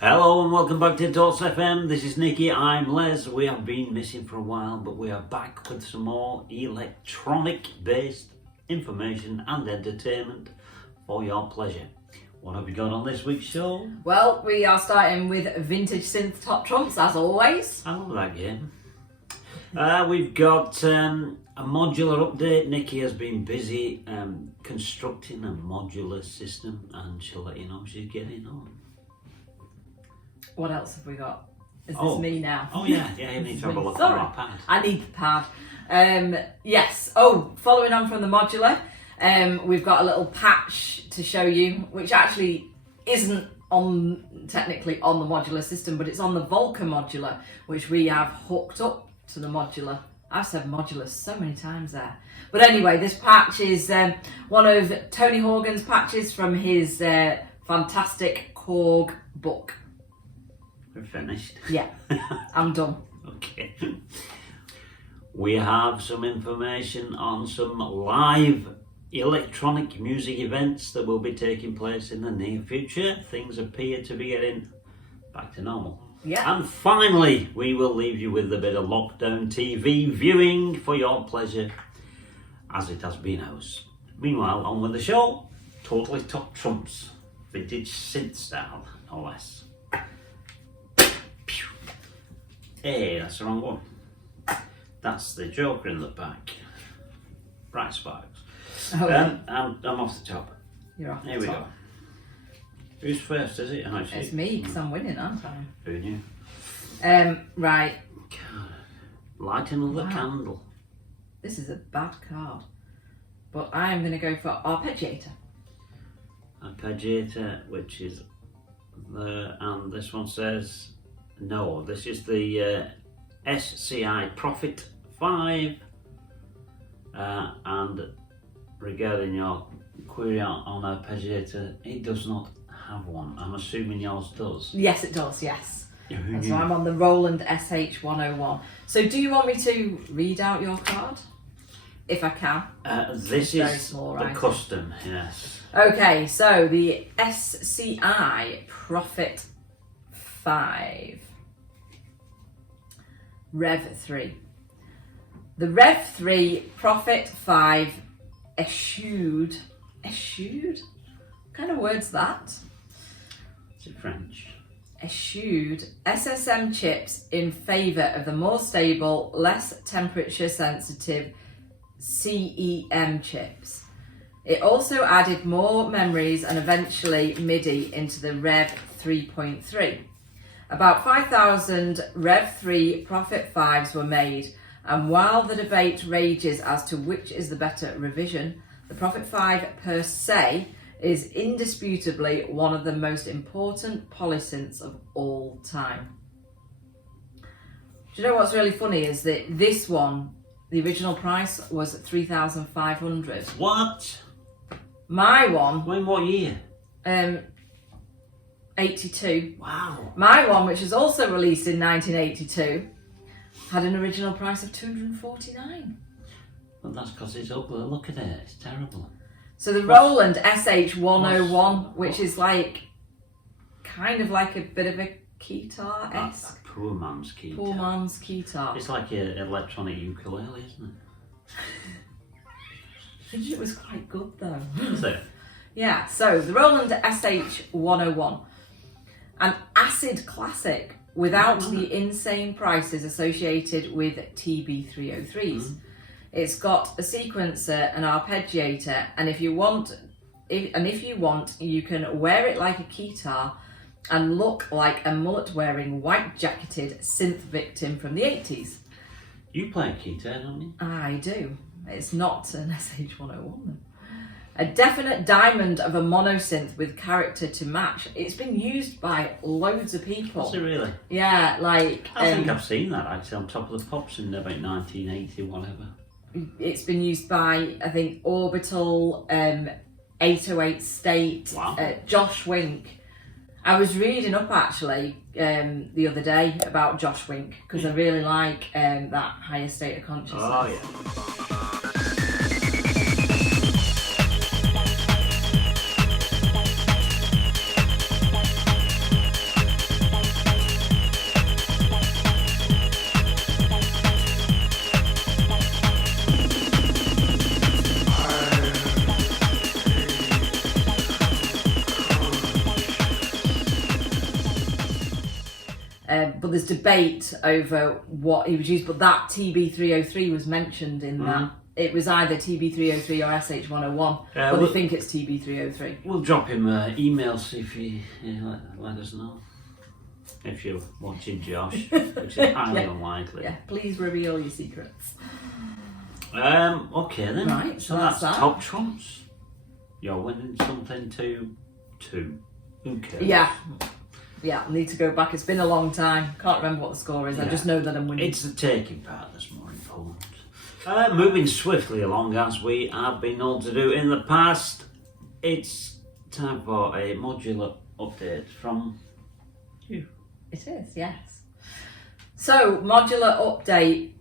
Hello and welcome back to Dots FM. This is Nicky, I'm Les. We have been missing for a while, but we are back with some more electronic-based information and entertainment for your pleasure. What have we got on this week's show? Well, we are starting with vintage synth top trumps, as always. I love that game. We've got a modular update. Nicky has been busy constructing a modular system, and she'll let you know she's getting on. What else have we got? Is this me now? Oh yeah, you need to have a look at our pad. I need the pad. Yes. Following on from the modular, we've got a little patch to show you, which actually isn't technically on the modular system, but it's on the Volca modular, which we have hooked up to the modular. I've said modular so many times there. But anyway, this patch is one of Tony Horgan's patches from his fantastic Korg book. We're finished. Yeah, I'm done. Okay. We have some information on some live electronic music events that will be taking place in the near future. Things appear to be getting back to normal. Yeah. And finally, we will leave you with a bit of lockdown TV viewing for your pleasure, as it has been ours. Meanwhile, on with the show. Totally top trumps. Vintage synth style, no less. Hey, that's the wrong one. That's the Joker in the back. Bright sparks. Oh, I'm off the top. You're off the Here we top. go. Who's first, is it? It's me, because I'm winning, aren't I? Who knew? Right. Light another Wow. candle. This is a bad card. But I am going to go for Arpeggiator. Arpeggiator, which is the, and this one says, no, this is the SCI Profit 5. And regarding your query on Arpeggiator, it does not have one. I'm assuming yours does. Yes, it does, yes. Yeah, who And knew? so I'm on the Roland SH101. So do you want me to read out your card? If I can. This very is small the writing. custom, yes. Okay, so the SCI Profit 5. Rev 3. The Rev 3 Profit 5 eschewed. Eschewed? What kind of word's that? Is it French? Eschewed SSM chips in favour of the more stable, less temperature sensitive CEM chips. It also added more memories and eventually MIDI into the Rev 3.3. About 5,000 Rev 3 Profit 5s were made, and while the debate rages as to which is the better revision, the Profit 5 per se is indisputably one of the most important polysynths of all time. Do you know what's really funny is that this one, the original price was 3,500. What? My one, When what year? 82. Wow. My one, which was also released in 1982, had an original price of 249. Well, that's because it's ugly. Look at it. It's terrible. So the Roland SH101, which is like, kind of like a bit of a keytar-esque. A poor man's keytar. Poor man's keytar. It's like an electronic ukulele, isn't it? I think it was quite good though. Is it? Yeah, so the Roland SH101, an acid classic without the insane prices associated with TB303s. It's got a sequencer, an arpeggiator, and if you want, you can wear it like a keytar and look like a mullet-wearing, white-jacketed synth victim from the 80s. You play a keytar, don't you? I do. It's not an SH101. A definite diamond of a monosynth with character to match. It's been used by loads of people. Is it really? Yeah, like... I think I've seen that actually on Top of the Pops in about 1980 whatever. It's been used by, I think, Orbital, 808 State, Wow. Josh Wink. I was reading up actually the other day about Josh Wink because I really like that higher state of consciousness. Oh yeah. But there's debate over what he was used, but that TB303 was mentioned in that. It was either TB303 or SH101, but they think it's TB303. We'll drop him an email, see if he let us know. If you're watching Josh, which is highly unlikely. Yeah, please reveal your secrets. Okay then. Right, so that's top trumps. You're winning something 2-2. Who cares? Yeah, I need to go back. It's been a long time. Can't remember what the score is. I just know that I'm winning. It's the taking part that's more important. Moving swiftly along as we have been known to do in the past, it's time for a modular update from you. It is, yes. So, modular update.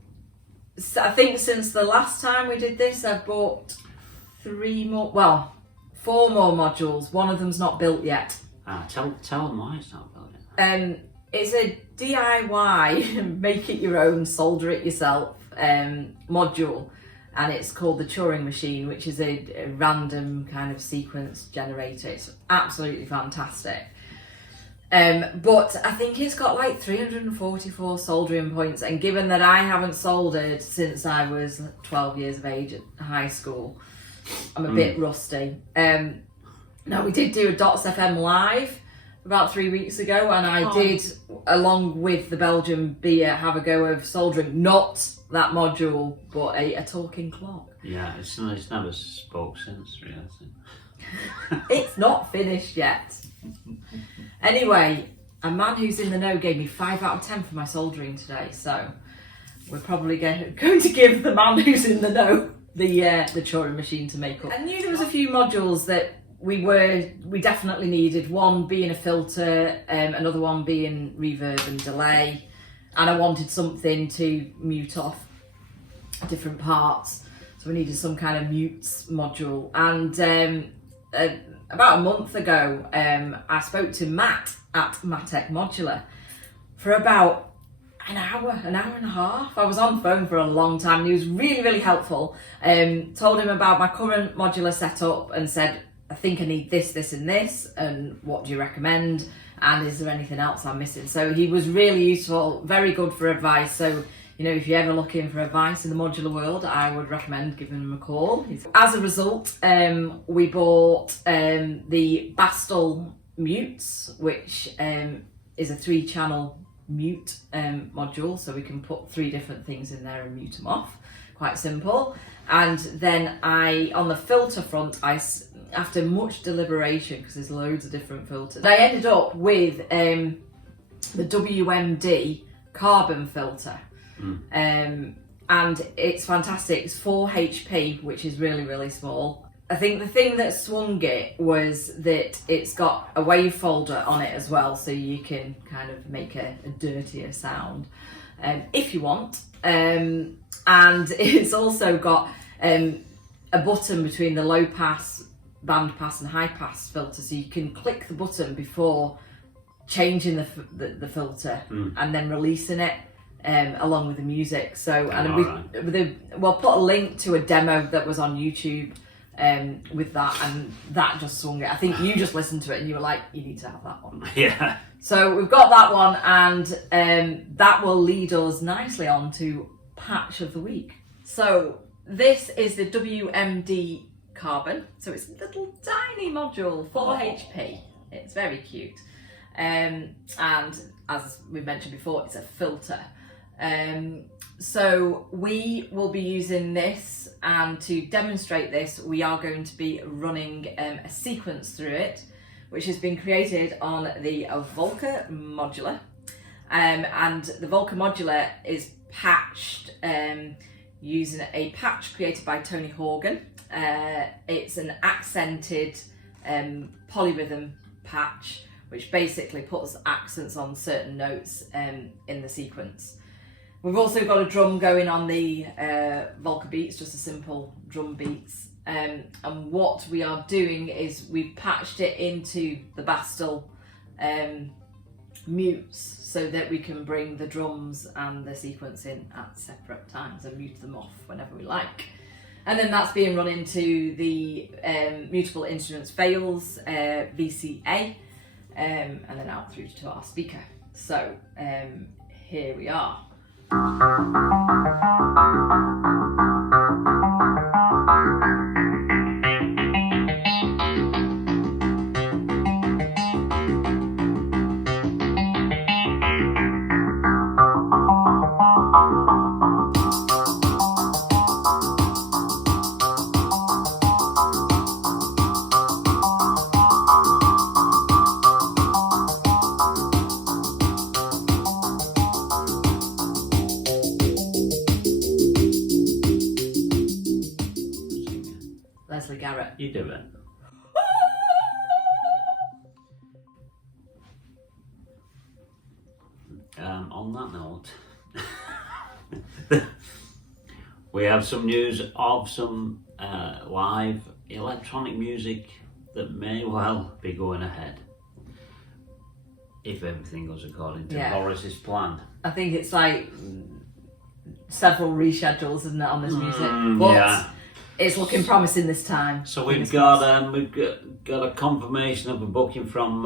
I think since the last time we did this, I've bought 4 more modules. One of them's not built yet. Tell them why it's not built yet. It's a DIY, make it your own, solder it yourself module, and it's called the Turing machine, which is a random kind of sequence generator. It's absolutely fantastic. But I think it's got like 344 soldering points, and given that I haven't soldered since I was 12 years of age at high school, I'm a bit rusty. Now, we did do a .fm live about 3 weeks ago, and I did, along with the Belgian beer, have a go of soldering, not that module, but a talking clock. Yeah, it's never spoke since, really. It's not finished yet. Anyway, a man who's in the know gave me 5 out of 10 for my soldering today, so we're probably going to give the man who's in the know the Turing machine to make up. I knew there was a few modules that we definitely needed. One being a filter, another one being reverb and delay, and I wanted something to mute off different parts, so we needed some kind of mutes module. And about a month ago, I spoke to Matt at Matec Modular for about an hour and a half. I was on the phone for a long time, and he was really, really helpful. Told him about my current modular setup and said, I think I need this, this and this, and what do you recommend? And is there anything else I'm missing? So he was really useful, very good for advice. So, you know, if you're ever looking for advice in the modular world, I would recommend giving him a call. As a result, we bought the Bastel Mutes, which is a 3-channel mute module, so we can put 3 different things in there and mute them off. Quite simple. And then on the filter front, after much deliberation, because there's loads of different filters, I ended up with the WMD Carbon filter. And it's fantastic. It's 4 HP, which is really, really small. I think the thing that swung it was that it's got a wave folder on it as well, so you can kind of make a dirtier sound if you want. And it's also got a button between the low pass, band pass and high pass filter, so you can click the button before changing the filter and then releasing it along with the music. So, and we'll put a link to a demo that was on YouTube with that, and that just swung it. I think you just listened to it and you were like, you need to have that one. Yeah. So we've got that one, and that will lead us nicely on to patch of the week. So this is the WMD Carbon. So it's a little tiny module, 4 HP. It's very cute. And as we mentioned before, it's a filter. So we will be using this, and to demonstrate this, we are going to be running a sequence through it, which has been created on the Volca Modular. And the Volca Modular is patched using a patch created by Tony Horgan. It's an accented polyrhythm patch, which basically puts accents on certain notes in the sequence. We've also got a drum going on the Volca beats, just a simple drum beats. And what we are doing is we've patched it into the Bastel mutes, so that we can bring the drums and the sequence in at separate times and mute them off whenever we like. And then that's being run into the Mutable Instruments Fails VCA, and then out through to our speaker. So here we are. Leslie Garrett. You do it. On that note, we have some news of some live electronic music that may well be going ahead. If everything goes according to Boris's plan. I think it's like several reschedules, isn't it, on this music? But it's looking promising this time. So we've got a confirmation of a booking from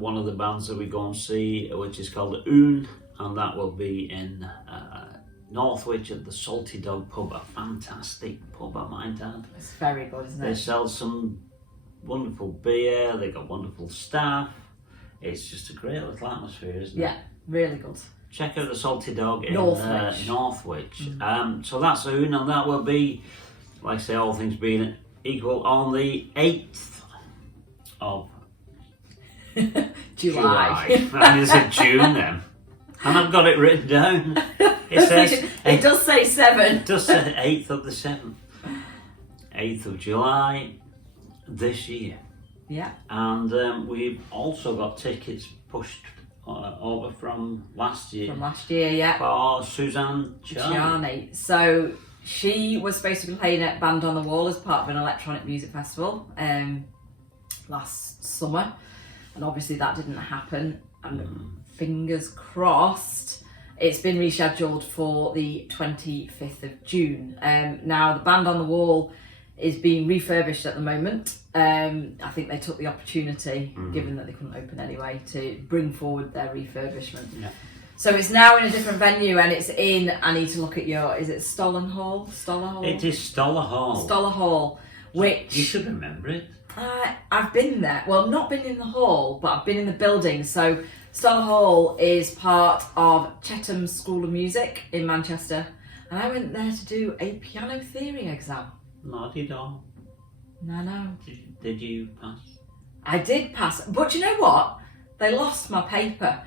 one of the bands that we go and see, which is called Oon, and that will be in Northwich at the Salty Dog pub, a fantastic pub, I might add. It's very good, isn't it? They sell some wonderful beer, they got wonderful staff. It's just a great little atmosphere, isn't it? Yeah, really good. Check out the Salty Dog in Northwich. Northwich. So that's soon, and that will be, like I say, all things being equal, on the 8th of July. And it's in June then. And I've got it written down. It says it does say 7. It does say 8th of the 7th. 8th of July this year. Yeah. And we've also got tickets pushed over from last year. From last year, yeah. For Suzanne Charney. So she was supposed to be playing at Band on the Wall as part of an electronic music festival last summer. And obviously that didn't happen. And fingers crossed, it's been rescheduled for the 25th of June. Now, the Band on the Wall is being refurbished at the moment. I think they took the opportunity, given that they couldn't open anyway, to bring forward their refurbishment. Yeah. So it's now in a different venue, and it's in, I need to look at is it Stoller Hall? It is Stoller Hall. Stoller Hall, which... You should remember it. I've been there. Well, not been in the hall, but I've been in the building. So Stoller Hall is part of Chetham's School of Music in Manchester, and I went there to do a piano theory exam. Not at all. No. Did you pass? I did pass, but you know what? They lost my paper.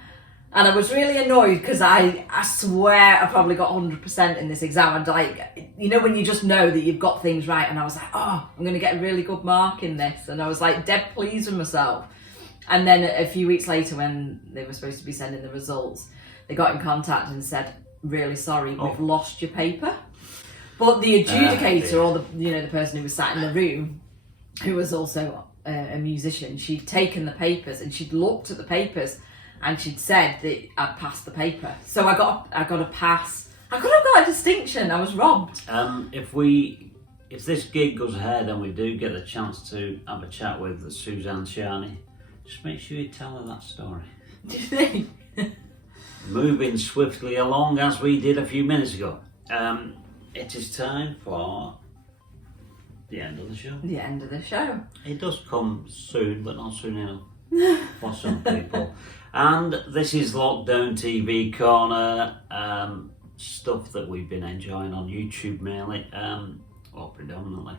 And I was really annoyed because I swear I probably got 100% in this exam. And like, you know when you just know that you've got things right, and I was like, oh, I'm going to get a really good mark in this. And I was like dead pleased with myself. And then a few weeks later, when they were supposed to be sending the results, they got in contact and said, really sorry, we've lost your paper. But the adjudicator, or the person who was sat in the room, who was also a musician, she'd taken the papers and she'd looked at the papers and she'd said that I'd passed the paper. So I got a pass. I could have got a distinction. I was robbed. If this gig goes ahead and we do get the chance to have a chat with Suzanne Charney, just make sure you tell her that story. Do you think? Moving swiftly along as we did a few minutes ago. It is time for the end of the show. The end of the show. It does come soon, but not soon enough for some people. And this is Lockdown TV Corner, stuff that we've been enjoying on YouTube mainly, or predominantly.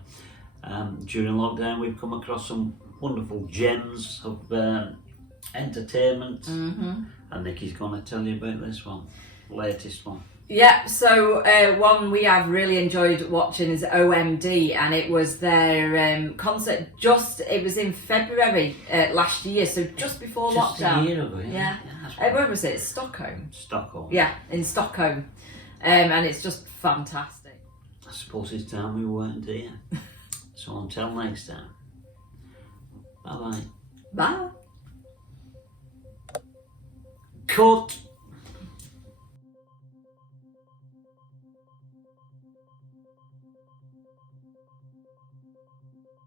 During lockdown, we've come across some wonderful gems of entertainment, and Nikki's going to tell you about this one, latest one. Yeah, so one we have really enjoyed watching is OMD, and it was their concert it was in February last year, so just before lockdown. Just a year ago, yeah. Where was it? Stockholm? Stockholm. Yeah, in Stockholm. And it's just fantastic. I suppose it's time we weren't here. So until next time. Bye-bye. Bye. Cut.